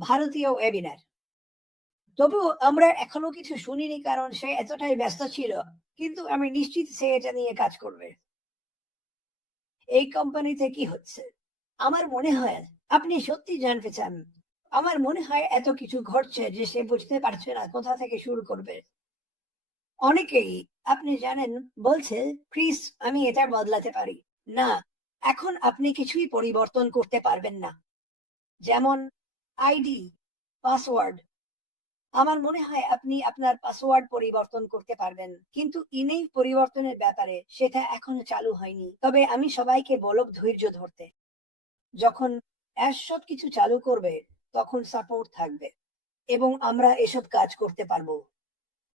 ভারতীয় ওয়েবিনার। তবুও আমরা এখনো কিছু শুনিনি কারণ সে এতটাই ব্যস্ত ছিল। কিন্তু আমি নিশ্চিত সে এটা নিয়ে কাজ করবে। এই কোম্পানিতে কি হচ্ছে? আমার মনে হয় আপনি সত্যি জানতে চান। আমার মনে হয় এত কিছু ঘটছে যে সে বুঝতে পারছে না কোথা থেকে শুরু করবে। অনেকেই আপনি জানেন বলছে, "ক্রিস, আমি এটা বদলাতে পারি।" না, এখন আপনি কিছুই পরিবর্তন করতে পারবেন না। যেমন আইডি, পাসওয়ার্ড। আমার মনে হয় আপনি আপনার পাসওয়ার্ড পরিবর্তন করতে পারবেন। কিন্তু ইমেইল পরিবর্তনের ব্যাপারে সেটা এখনো চালু হয়নি। তবে আমি সবাইকে বলব ধৈর্য ধরতে। যখন অ্যাশ সবকিছু চালু করবে, তখন সাপোর্ট থাকবে এবং আমরা এসব কাজ করতে পারবো।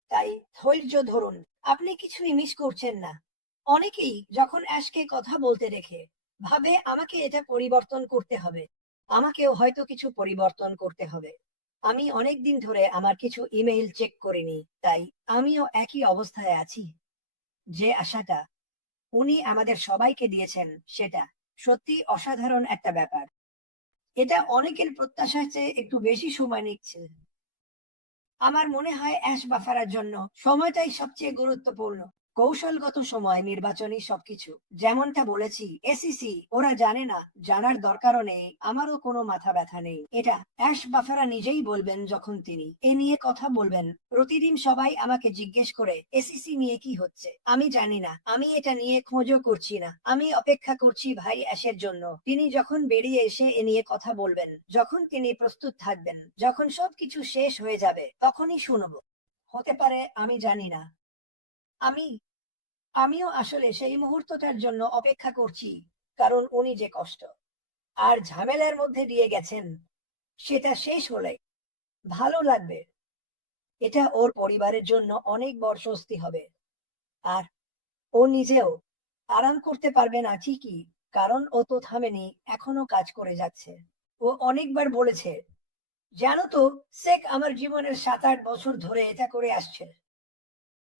তাই ধৈর্য ধরুন। আপনি কিছুই মিস করছেন না। অনেকেই যখন অ্যাশকে কথা বলতে দেখে, ভাবে আমাকে এটা পরিবর্তন করতে হবে। আমাকেও হয়তো কিছু পরিবর্তন করতে হবে। আমি অনেকদিন ধরে আমার কিছু ইমেইল চেক করিনি। তাই আমিও একই অবস্থায় আছি। যে আশাটা উনি আমাদের সবাইকে দিয়েছেন সেটা সত্যিই অসাধারণ একটা ব্যাপার। এটা অনেকের প্রত্যাশার চেয়ে একটু বেশি সময় নিচ্ছে। আমার মনে হয় অ্যাশ বাফারার জন্য সময়টাই সবচেয়ে গুরুত্বপূর্ণ। কৌশলগত সময় নির্বাচনী সবকিছু। যেমনটা বলেছি, এসিসি ওরা জানে না, জানার দরকারও নেই, আমারও কোনো মাথা ব্যথা নেই। এটা অ্যাশ বাফারা নিজেই বলবেন যখন তিনি এ নিয়ে কথা বলবেন। প্রতিদিন সবাই আমাকে জিজ্ঞেস করে এসিসি নিয়ে কি হচ্ছে। আমি জানি না, আমি এটা নিয়ে খোঁজও করছি না। আমি অপেক্ষা করছি ভাই অ্যাশের জন্য। তিনি যখন বেরিয়ে এসে এ নিয়ে কথা বলবেন, যখন তিনি প্রস্তুত থাকবেন, যখন সবকিছু শেষ হয়ে যাবে, তখনই শুনবো। হতে পারে, আমি জানি না। আমি আমিও আসলে সেই মুহূর্তটার জন্য অপেক্ষা করছি। কারণ উনি যে কষ্ট আর ঝামেলার মধ্যে দিয়ে গেছেন, সেটা শেষ হলে ভালো লাগবে। এটা ওর পরিবারের জন্য অনেক বড় স্বস্তি হবে। আর ও নিজেও আরাম করতে পারবে না ঠিকই, কারণ ও তো থামেনি, এখনো কাজ করে যাচ্ছে। ও অনেকবার বলেছে, জানো তো, সেক আমার জীবনের ৭-৮ বছর ধরে এটা করে আসছে।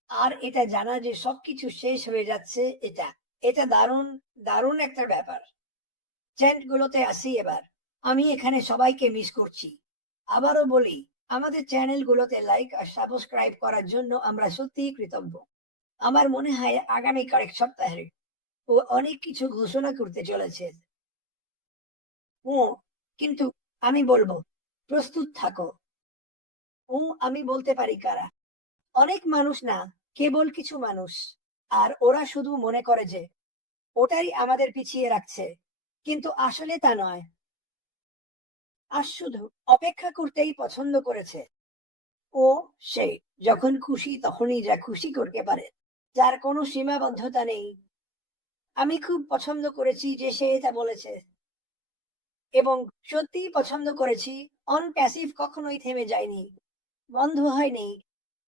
আর এটা জানা যে সবকিছু শেষ হয়ে যাচ্ছে, এটা এটা দারুণ, দারুণ একটা ব্যাপার। চ্যাট গুলোতে আসি এবার। আমি এখানে সবাইকে মিস করছি। আবারও বলি, আমাদের চ্যানেলগুলোতে লাইক আর সাবস্ক্রাইব করার জন্য আমরা সত্যিই কৃতজ্ঞ। আমার মনে হয় আগামী কয়েক সপ্তাহে ও অনেক কিছু ঘোষণা করতে চলেছে। ও কিন্তু আমি বলবো, প্রস্তুত থাকো। ও আমি বলতে পারি কারা। অনেক মানুষ না, কেবল কিছু মানুষ। আর ওরা শুধু মনে করে যে ওটাই আমাদের পিছিয়ে রাখছে। কিন্তু আসলে তা নয়। আর শুধু অপেক্ষা করতেই পছন্দ করেছে। ও সে যখন খুশি তখনই যা খুশি করতে পারে, যার কোনো সীমাবদ্ধতা নেই। আমি খুব পছন্দ করেছি যে সে এটা বলেছে এবং সত্যিই পছন্দ করেছি। অন প্যাসিভ কখনোই থেমে যায়নি, বন্ধ হয়নি,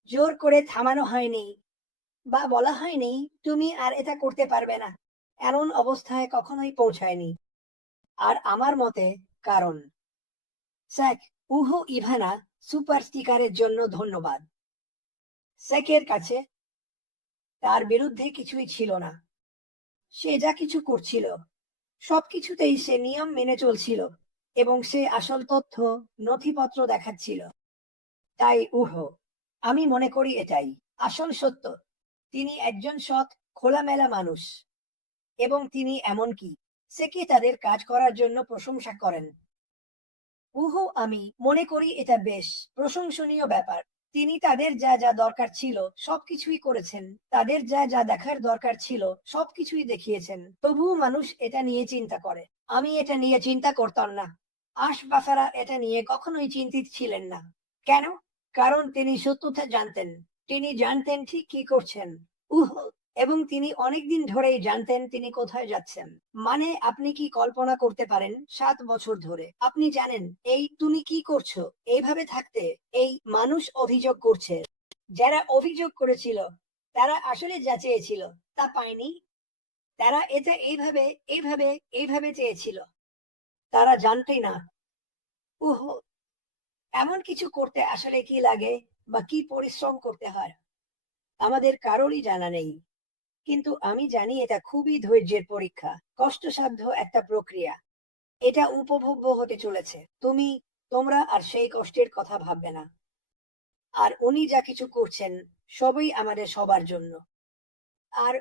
জোর করে থামানো হয়নি বা বলা হয়নি তুমি আর এটা করতে পারবে না। এমন অবস্থায় কখনোই পৌঁছায়নি। আর আমার মতে কারণ স্যাক, উহু ইভানা সুপার স্টিকারের জন্য ধন্যবাদ। স্যাকের কাছে তার বিরুদ্ধে কিছুই ছিল না। সে যা কিছু করছিল সবকিছুতেই সে নিয়ম মেনে চলছিল এবং সে আসল তথ্য, নথিপত্র দেখাচ্ছিল। তাই আমি মনে করি এটাই আসল সত্য। তিনি একজন সৎ, খোলামেলা মানুষ এবং তিনি এমনকি সেকে তাদের কাজ করার জন্য প্রশংসা করেন। আমি মনে করি এটা বেশ প্রশংসনীয় ব্যাপার। তিনি তাদের যা যা দরকার ছিল সবকিছুই করেছেন। তাদের যা যা দেখার দরকার ছিল সবকিছুই দেখিয়েছেন। তবুও মানুষ এটা নিয়ে চিন্তা করে। আমি এটা নিয়ে চিন্তা করতাম না। আশবাসারা এটা নিয়ে কখনোই চিন্তিত ছিলেন না। কেন? কারণ তিনি সত্যতা জানতেন। তিনি জানতেন ঠিক কি করছেন। উহ এবং তিনি অনেকদিন ধরেই জানতেন তিনি কোথায় যাচ্ছেন। মানে আপনি কি কল্পনা করতে পারেন ৭ বছর ধরে আপনি জানেন এই তুমি কি করছো এইভাবে থাকতে। এই মানুষ অভিযোগ করছে। যারা অভিযোগ করেছিল তারা আসলে যা চেয়েছিল তা পায়নি। তারা এটা এইভাবে, এইভাবে, এইভাবে চেয়েছিল। তারা জানতই না। উহ এমন কিছু করতে আসলে কি লাগে বা কি পরিশ্রম করতে হয় আমাদের কারোরই জানা নেই। কিন্তু আমি জানি এটা খুবই ধৈর্যের পরীক্ষা, কষ্টসাধ্য একটা প্রক্রিয়া। এটা উপভোগ্য হতে চলেছে। তুমি তোমরা আর সেই কষ্টের কথা ভাববে না। আর উনি যা কিছু করছেন সবই আমাদের সবার জন্য। আর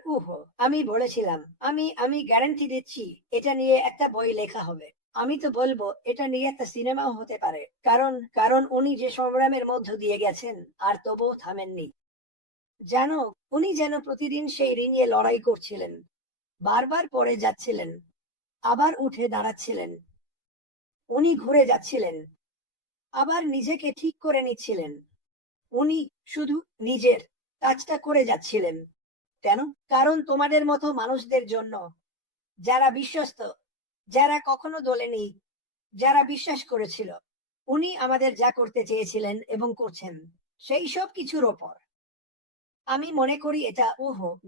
আমি বলেছিলাম, আমি আমি গ্যারান্টি দিচ্ছি এটা নিয়ে একটা বই লেখা হবে। আমি তো বলবো এটা নিয়ে একটা সিনেমাও হতে পারে। কারণ কারণ উনি যে সংগ্রামের মধ্য দিয়ে গেছেন আর তবুও থামেননি। জানো, উনি যেন প্রতিদিন সেই ঋণ নিয়ে লড়াই করছিলেন। বারবার পড়ে যাচ্ছিলেন, আবার উঠে দাঁড়াচ্ছিলেন। উনি ঘুরে যাচ্ছিলেন, আবার নিজেকে ঠিক করে নিচ্ছিলেন। উনি শুধু নিজের কাজটা করে যাচ্ছিলেন। কেন? কারণ তোমাদের মতো মানুষদের জন্য, যারা বিশ্বস্ত, যারা কখনো দোলেনি, যারা বিশ্বাস করেছিল। উনি আমাদের যা করতে চেয়েছিলেন এবং করছেন, সেই সব কিছুর ওপর। আমি মনে করি এটা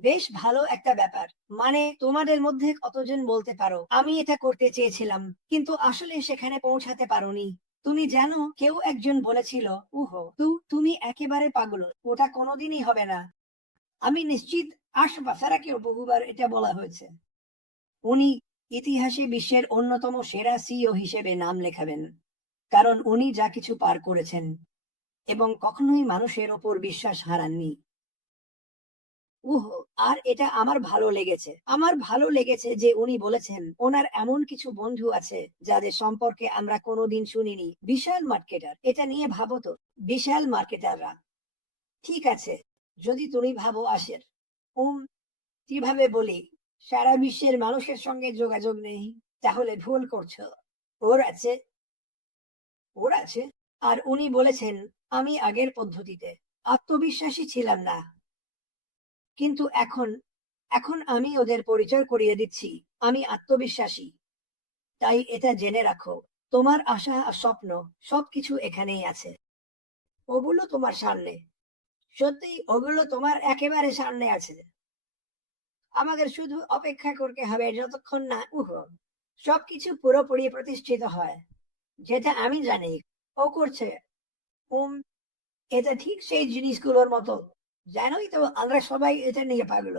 বেশ ভালো একটা ব্যাপার। মানে তোমাদের মধ্যে কতজন বলতে পারো, আমি এটা করতে চেয়েছিলাম, কিন্তু আসলে সেখানে পৌঁছাতে পারোনি। তুমি জানো, কেউ একজন বলেছিল, তুমি একেবারে পাগল, ওটা কোনোদিনই হবে না। আমি নিশ্চিত আশফাক ফারাকেও বহুবার এটা বলা হয়েছে। উনি ইতিহাসে বিশ্বের অন্যতম সেরা সিইও হিসেবে নাম লেখাবেন। কারণ উনি যা কিছু পার করেছেন এবং কখনোই মানুষের ওপর বিশ্বাস হারাননি। উহ আর এটা আমার ভালো লেগেছে। আমার ভালো লেগেছে যে উনি বলেছেন ওনার এমন কিছু বন্ধু আছে যাদের সম্পর্কে আমরা কোনোদিন শুনিনি। বিশাল মার্কেটার, এটা নিয়ে ভাবো তো। বিশাল মার্কেটাররা। ঠিক আছে, যদি তুমি ভাবো আসের কিভাবে বলি, সারা বিশ্বের মানুষের সঙ্গে যোগাযোগ নেই, তাহলে ভুল করছো। ওর আছে, ওর আছে। আর উনি বলেছেন, আমি আগের পদ্ধতিতে আত্মবিশ্বাসী ছিলাম না, কিন্তু এখন এখন আমি ওদের পরিচয় করিয়ে দিচ্ছি, আমি আত্মবিশ্বাসী। তাই এটা জেনে রাখো, তোমার আশা আর স্বপ্ন সবকিছু এখানেই আছে। ওগুলো তোমার সামনে। সত্যি, ওগুলো তোমার একেবারে সামনে আছে। আমাদের শুধু অপেক্ষা করতে হবে যতক্ষণ না সবকিছু পুরোপুরি প্রতিষ্ঠিত হয়। যেটা আমি জানি ও করছে। উম এটা ঠিক সেই জিনিসগুলোর মতো। জানোই তো, আমরা সবাই এটা নিয়ে পাগল।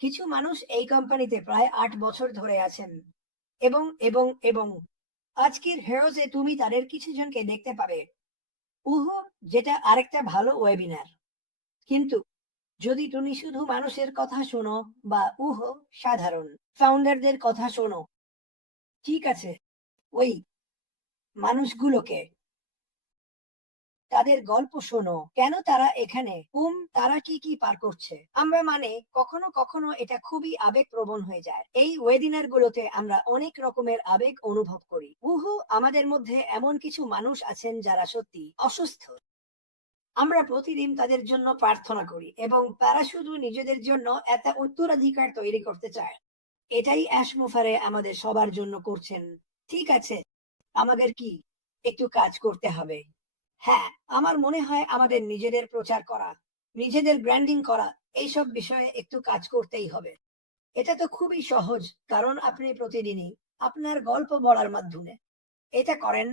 কিছু মানুষ এই কোম্পানিতে প্রায় 8 বছর ধরে আছেন। এবং এবং এবং আজকের হেরোজে তুমি তাদের কিছু জনকে দেখতে পাবে। উহু, যেটা আরেকটা ভালো ওয়েবিনার। কিন্তু যদি তুমি শুধু মানুষের কথা শোনো বা সাধারণ ফাউন্ডারদের কথা শোনো, ঠিক আছে, ওই মানুষগুলোকে, তাদের গল্প শোনো, কেন তারা এখানে, তারা কি কি পার করছে। আমরা কখনো কখনো এটা খুবই আবেগপ্রবণ হয়ে যায়। এই ওয়েবিনার গুলোতে আমরা অনেক রকমের আবেগ অনুভব করি। আমাদের মধ্যে এমন কিছু মানুষ আছেন যারা সত্যি অসুস্থ। আমরা প্রতিদিন তাদের জন্য প্রার্থনা করি এবং তারা শুধু নিজেদের জন্য একটা উত্তরাধিকার তৈরি করতে চায়। এটাই অ্যাশমোফারে আমাদের সবার জন্য করছেন। ঠিক আছে, আমাদের কি একটু কাজ করতে হবে। হ্যাঁ, আমার মনে হয় আমাদের নিজেদের প্রচার করা, নিজেদের ব্র্যান্ডিং করা, এইসব বিষয়ে একটু কাজ করতেই হবে। এটা তো খুবই সহজ, কারণ আপনি প্রতিদিনই আপনার গল্প বলার মাধ্যমে এটা করেন।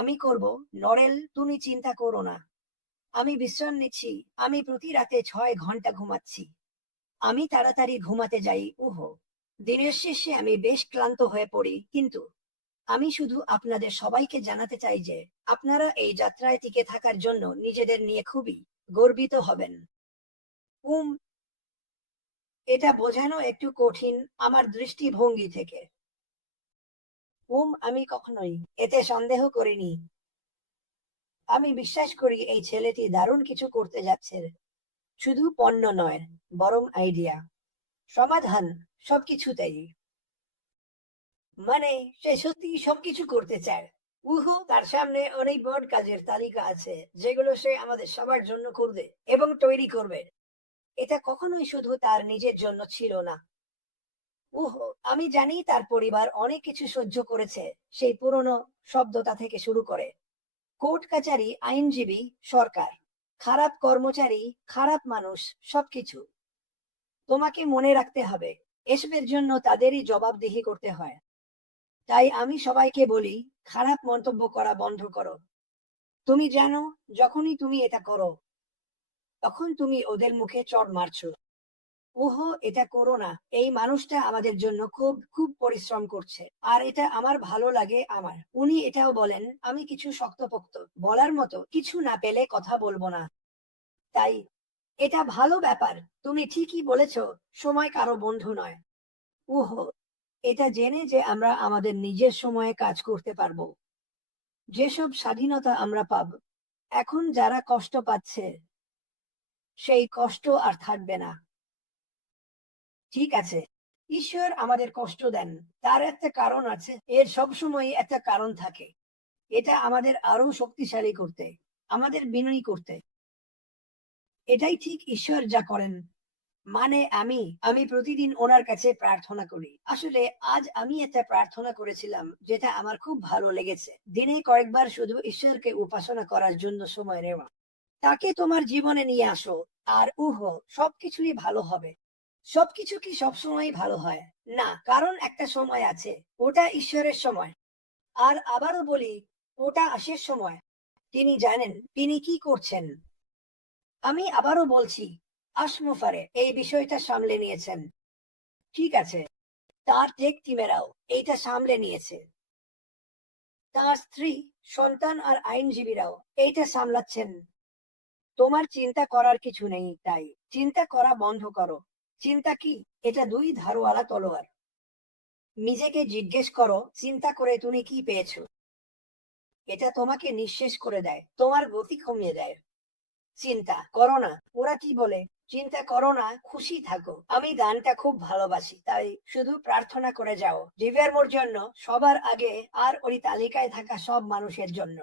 আমি করব। নরেল, তুমি চিন্তা করো না। আমি বিশ্রাম নিচ্ছি। আমি প্রতি রাতে 6 ঘন্টা ঘুমাচ্ছি। আমি তাড়াতাড়ি ঘুমাতে যাই। দিনের শেষে আমি বেশ ক্লান্ত হয়ে পড়ি, কিন্তু আমি শুধু আপনাদের সবাইকে জানাতে চাই যে আপনারা এই যাত্রায় টিকে থাকার জন্য নিজেদের নিয়ে খুবই গর্বিত হবেন। উম এটা বোঝানো একটু কঠিন আমার দৃষ্টিভঙ্গি থেকে। আমি কখনোই এতে সন্দেহ করিনি। আমি বিশ্বাস করি এই ছেলেটি দারুণ কিছু করতে যাচ্ছে। শুধু পণ্য নয়, বরং আইডিয়া, সমাধান, সবকিছুতেই। মানে সে সত্যি সবকিছু করতে চায়। তার সামনে অনেক বড় কাজের তালিকা আছে, যেগুলো সে আমাদের সবার জন্য করবে এবং তৈরি করবে। এটা কখনোই শুধু তার নিজের জন্য ছিল না। আমি জানি তার পরিবার অনেক কিছু সহ্য করেছে, সেই পুরনো শব্দটা থেকে শুরু করে কোর্ট কাচারি, আইনজীবী, সরকার, খারাপ কর্মচারী, খারাপ মানুষ, সবকিছু। তোমাকে মনে রাখতে হবে, এসবের জন্য তাদেরই জবাবদিহি করতে হয়। তাই আমি সবাইকে বলি, খারাপ মন্তব্য করা বন্ধ করো। তুমি জানো, যখনই তুমি এটা করো, তখন তুমি ওদের মুখে চড় মারছো। ওহো, এটা করো না। এই মানুষটা আমাদের জন্য খুব খুব পরিশ্রম করছে, আর এটা আমার ভালো লাগে। উনি এটাও বলেন, আমি কিছু শক্তপোক্ত বলার মতো কিছু না পেলে কথা বলবো না। তাই এটা ভালো ব্যাপার। তুমি ঠিকই বলেছ, সময় কারো বন্ধু নয়। ওহো, এটা জেনে যে আমরা আমাদের নিজের সময়ে কাজ করতে পারবো, যেসব স্বাধীনতা আমরা পাব, এখন যারা কষ্ট পাচ্ছে সেই কষ্ট আর থাকবে না। ঠিক আছে, ঈশ্বর আমাদের কষ্ট দেন, তার একটা কারণ আছে। এর সবসময় একটা কারণ থাকে। এটা আমাদের আরো শক্তিশালী করতে, আমাদের বিনয়ী করতে। এটাই ঠিক ঈশ্বর যা করেন। মানে আমি প্রতিদিন ওনার কাছে প্রার্থনা করি। আসলে আজ আমি একটা প্রার্থনা করেছিলাম যেটা আমার খুব ভালো লেগেছে। দিনে কয়েকবার শুধু ঈশ্বরকে উপাসনা করার জন্য সময় নেওয়া। তাকে তোমার জীবনে নিয়ে আসো, আর সবকিছুই ভালো হবে। সবকিছু কি সবসময় ভালো হয়? না, কারণ একটা সময় আছে। ওটা ঈশ্বরের সময়। আর আবারও বলি, ওটা আশের সময়। তিনি জানেন তিনি কি করছেন। আমি আবারও বলছি, আসমুফারে এই বিষয়টা সামলে নিয়েছেন। ঠিক আছে, তার টেক টিমেরাও এইটা সামলে নিয়েছে। তার স্ত্রী, সন্তান আর আইনজীবীরাও এইটা সামলাচ্ছেন। তোমার চিন্তা করার কিছু নেই, তাই চিন্তা করা বন্ধ করো। চিন্তা কি? এটা দুই ধারওয়ালা তলোয়ার। নিজেকে জিজ্ঞেস করো, চিন্তা করে তুমি কি পেয়েছো? এটা তোমাকে নিঃশেষ করে দেয়, তোমার গতি কমিয়ে দেয়। চিন্তা করো না ওরা কি বলে, চিন্তা করো না, খুশি থাকো। আমি গানটা খুব ভালোবাসি, তাই শুধু প্রার্থনা করে যাও ডিভিয়ার জন্য, সবার আগে, আর ওই তালিকায় থাকা সব মানুষের জন্য।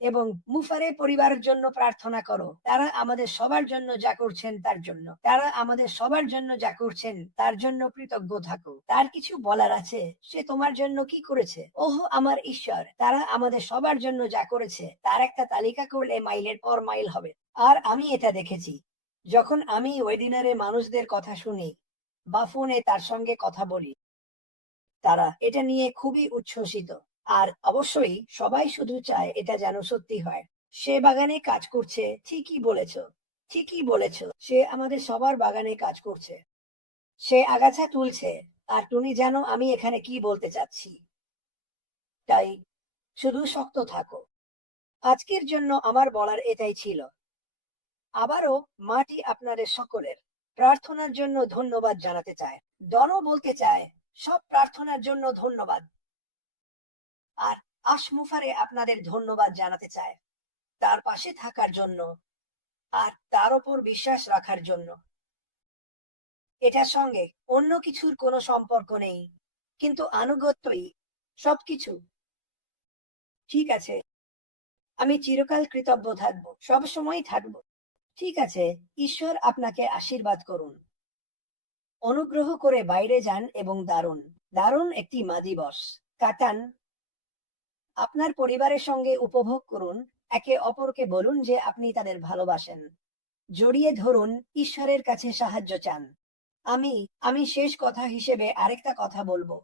এবং মুফারে পরিবারের জন্য প্রার্থনা করো। তারা আমাদের সবার জন্য যা করছেন তার জন্য, তারা আমাদের সবার জন্য যা করছেন তার জন্য কৃতজ্ঞ থাকো। তার কিছু বলার আছে, সে তোমার জন্য কি করেছে। ওহ আমার ঈশ্বর, তারা আমাদের সবার জন্য যা করেছে তার একটা তালিকা করলে মাইলের পর মাইল হবে। আর আমি এটা দেখেছি, যখন আমি ওয়েডিনারে মানুষদের কথা শুনি বা ফোনে তার সঙ্গে কথা বলি, তারা এটা নিয়ে খুবই উচ্ছ্বসিত। আর অবশ্যই সবাই শুধু চায় এটা যেন সত্যি হয়। সে বাগানে কাজ করছে, ঠিকই বলেছ, ঠিকই বলেছ। সে আমাদের সবার বাগানে কাজ করছে। সে আগাছা তুলছে। আর তুমি জানো আমি এখানে কি বলতে চাচ্ছি। তাই শুধু শক্ত থাকো। আজকের জন্য আমার বলার এটাই ছিল। আবারও মাটি আপনাদের সকলের প্রার্থনার জন্য ধন্যবাদ জানাতে চায়। ডনও বলতে চায়, সব প্রার্থনার জন্য ধন্যবাদ। আর আশমুফারে আপনাদের ধন্যবাদ জানাতে চায়, তার পাশে থাকার জন্য আর তার ওপর বিশ্বাস রাখার জন্য। এটার সঙ্গে অন্য কিছুর কোনো সম্পর্ক নেই, কিন্তু আনুগত্যই সবকিছু। ঠিক আছে, আমি চিরকাল কৃতজ্ঞ থাকবো, সব সময় থাকবো। ঠিক আছে, ঈশ্বর আপনাকে আশীর্বাদ করুন। অনুগ্রহ করে বাইরে যান এবং দারুণ দারুণ একটি মা দিবস কাটান। আপনার পরিবারের সঙ্গে উপভোগ করুন। একে অপরকে বলুন যে আপনি তাদের ভালোবাসেন। জড়িয়ে ধরুন, ঈশ্বরের কাছে সাহায্য চান। আমি আমি শেষ কথা হিসেবে আরেকটা কথা বলবো।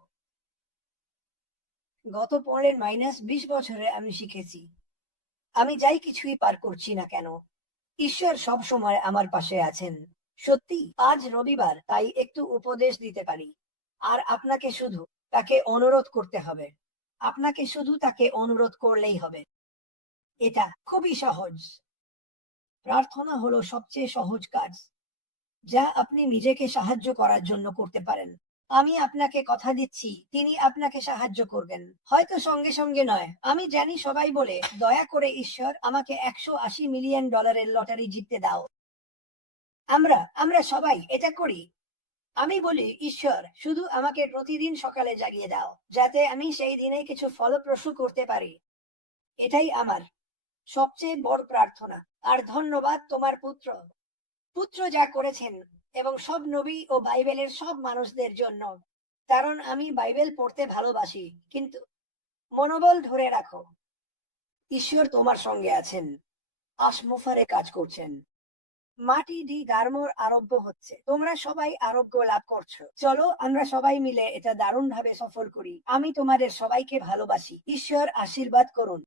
গত পরের -20 বছরে আমি শিখেছি, আমি যাই কিছুই পার করছি না কেন, ঈশ্বর সব সময় আমার পাশে আছেন। সত্যি, আজ রবিবার, তাই একটু উপদেশ দিতে পারি। আর আপনাকে শুধু তাকে অনুরোধ করতে হবে। আপনাকে শুধু তাকে অনুরোধ করলেই হবে। এটা খুবই সহজ। প্রার্থনা হলো সবচেয়ে সহজ কাজ যা আপনি নিজেকে সাহায্য করার জন্য করতে পারেন। আমি আপনাকে কথা দিচ্ছি, তিনি আপনাকে সাহায্য করবেন। হয়তো সঙ্গে সঙ্গে নয়, আমি জানি। সবাই বলে, দয়া করে ঈশ্বর আমাকে $180 মিলিয়ন লটারি জিততে দাও। আমরা আমরা সবাই এটা করি। আমি বলি, ঈশ্বর শুধু আমাকে প্রতিদিন সকালে জাগিয়ে দাও, যাতে আমি সেই দিনে কিছু ফলপ্রসূ করতে পারি। এটাই আমার সবচেয়ে বড় প্রার্থনা। আর ধন্যবাদ তোমার পুত্র পুত্র যা করেছেন, এবং সব নবী ও বাইবেলের সব মানুষদের জন্য। কারণ আমি বাইবেল পড়তে ভালোবাসি। কিন্তু মনোবল ধরে রাখো, ঈশ্বর তোমার সঙ্গে আছেন, আশমুফারে কাজ করছেন। মাটি দি গার্মোর আরোগ্য হচ্ছে, তোমরা সবাই আরোগ্য লাভ করছো। চলো আমরা সবাই মিলে এটা দারুণ ভাবে সফল করি। আমি তোমাদের সবাইকে ভালোবাসি। ঈশ্বর আশীর্বাদ করুন।